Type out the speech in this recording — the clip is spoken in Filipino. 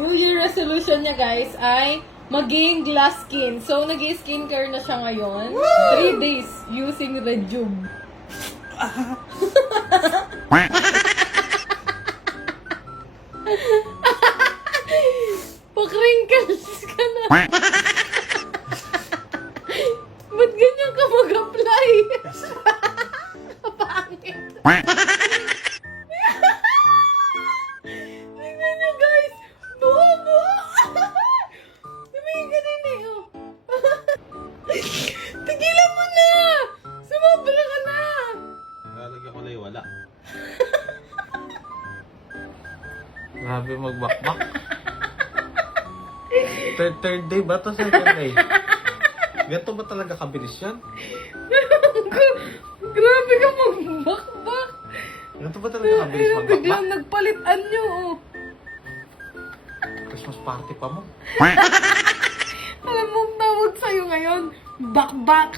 New Year resolution niya guys ay maging glass skin. So, nag-skincare na siya ngayon. 3 days using Rejuve. Pakrinkles ka na. Ba't ganyan ka mag-apply? Pangit. Tingnan nyo guys. Buo. Tumingin ka din eh. Oh. Tigilan mo na. Sumobra ka na. Lalagyan ko na yung wala. Grabe magbakbak. Third day ba to? Second day? Ganito ba talaga kabilis yan? Grabe ka magbakbak. Ganito ba talaga kabilis magbakbak? Biglang nagpalitan nyo. Oh. Christmas party pa mo. Alam mo ang tawag sa'yo ngayon? Bakbak.